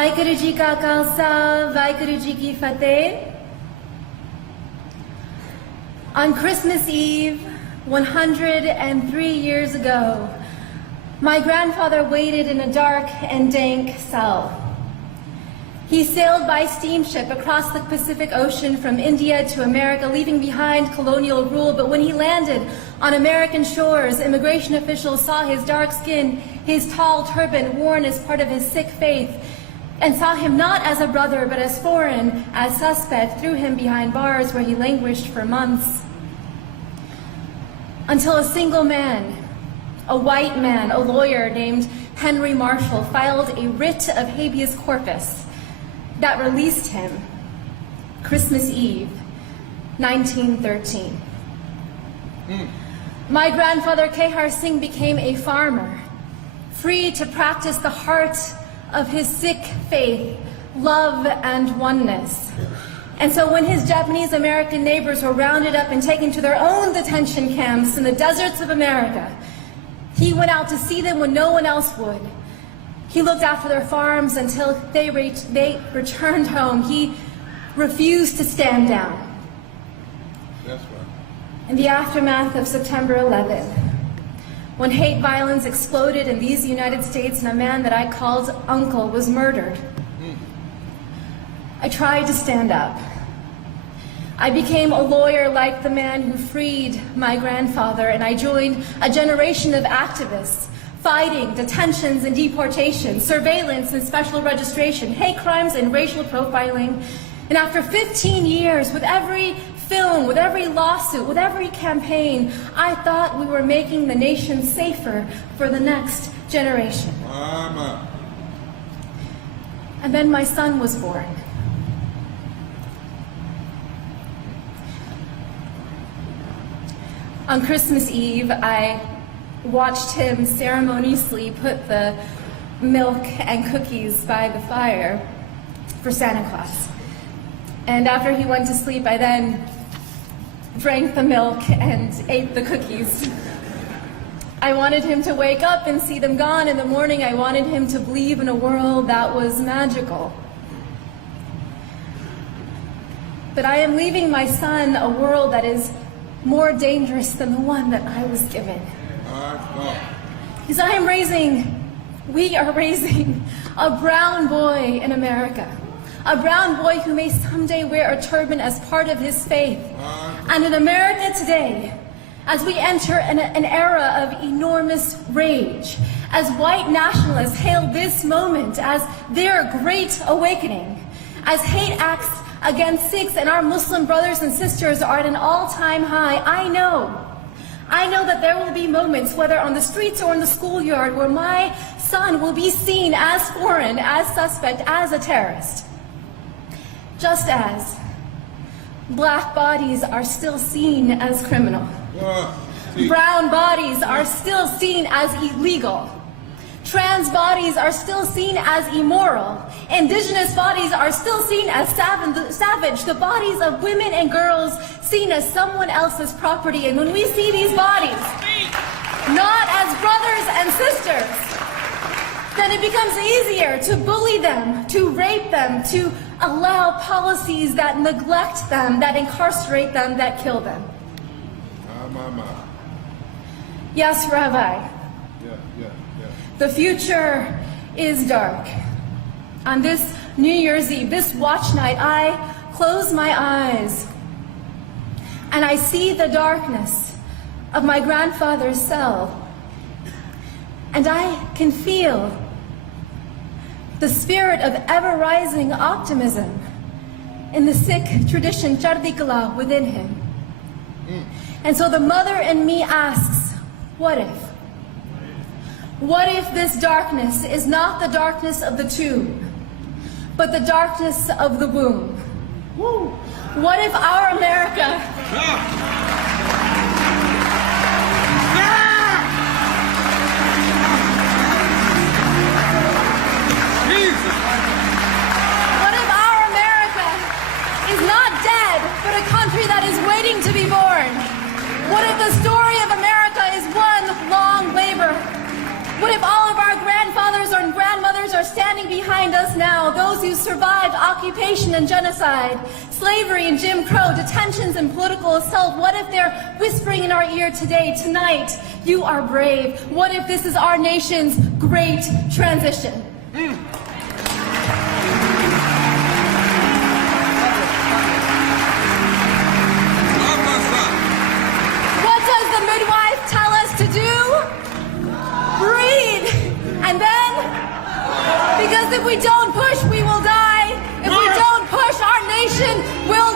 Vaheguru Ji Ka Khalsa, Vaheguru Ji Ki Fateh. On Christmas Eve, 103 years ago, my grandfather waited in a dark and dank cell. He sailed by steamship across the Pacific Ocean from India to America, leaving behind colonial rule. But when he landed on American shores, immigration officials saw his dark skin, his tall turban worn as part of his Sikh faith, and saw him not as a brother, but as foreign, as suspect, threw him behind bars where he languished for months. Until a single man, a white man, a lawyer named Henry Marshall, filed a writ of habeas corpus that released him Christmas Eve, 1913. My grandfather Kehar Singh became a farmer, free to practice the heart of his Sikh faith, love and oneness. And so when his Japanese American neighbors were rounded up and taken to their own detention camps in the deserts of America, he went out to see them when no one else would. He looked after their farms until they returned home. He refused to stand down. That's right. In the aftermath of September 11th, when hate violence exploded in these United States and a man that I called uncle was murdered, I tried to stand up. I became a lawyer like the man who freed my grandfather, and I joined a generation of activists fighting detentions and deportation, surveillance and special registration, hate crimes and racial profiling. And after 15 years, with every film, with every lawsuit, with every campaign, I thought we were making the nation safer for the next generation. Mama. And then my son was born. On Christmas Eve, I watched him ceremoniously put the milk and cookies by the fire for Santa Claus. And after he went to sleep, I then drank the milk and ate the cookies. I wanted him to wake up and see them gone in the morning. I wanted him to believe in a world that was magical. But I am leaving my son a world that is more dangerous than the one that I was given. Because we are raising a brown boy in America. A brown boy who may someday wear a turban as part of his faith. And in America today, as we enter an era of enormous rage, as white nationalists hail this moment as their great awakening, as hate acts against Sikhs and our Muslim brothers and sisters are at an all-time high, I know that there will be moments, whether on the streets or in the schoolyard, where my son will be seen as foreign, as suspect, as a terrorist. Just as black bodies are still seen as criminal. Brown bodies are still seen as illegal. Trans bodies are still seen as immoral. Indigenous bodies are still seen as savage. The bodies of women and girls seen as someone else's property. And when we see these bodies not as brothers and sisters, then it becomes easier to bully them, to rape them, to allow policies that neglect them, that incarcerate them, that kill them. Yes, Rabbi. The future is dark. On this New Year's Eve, this watch night, I close my eyes and I see the darkness of my grandfather's cell. And I can feel the spirit of ever-rising optimism in the Sikh tradition, Chardi Kala, within him. And so the mother in me asks, what if? What if this darkness is not the darkness of the tomb, but the darkness of the womb? What if our America... What if our America is not dead, but a country that is waiting to be born? What if the story of America is one long labor? What if all of our grandfathers or grandmothers are standing behind us us now, those who survived occupation and genocide, slavery and Jim Crow, detentions and political assault, what if they're whispering in our ear today, tonight, you are brave? What if this is our nation's great transition? What does the midwife tell us to do? Breathe. And then, because if we don't push, we will die. If we don't push, our nation will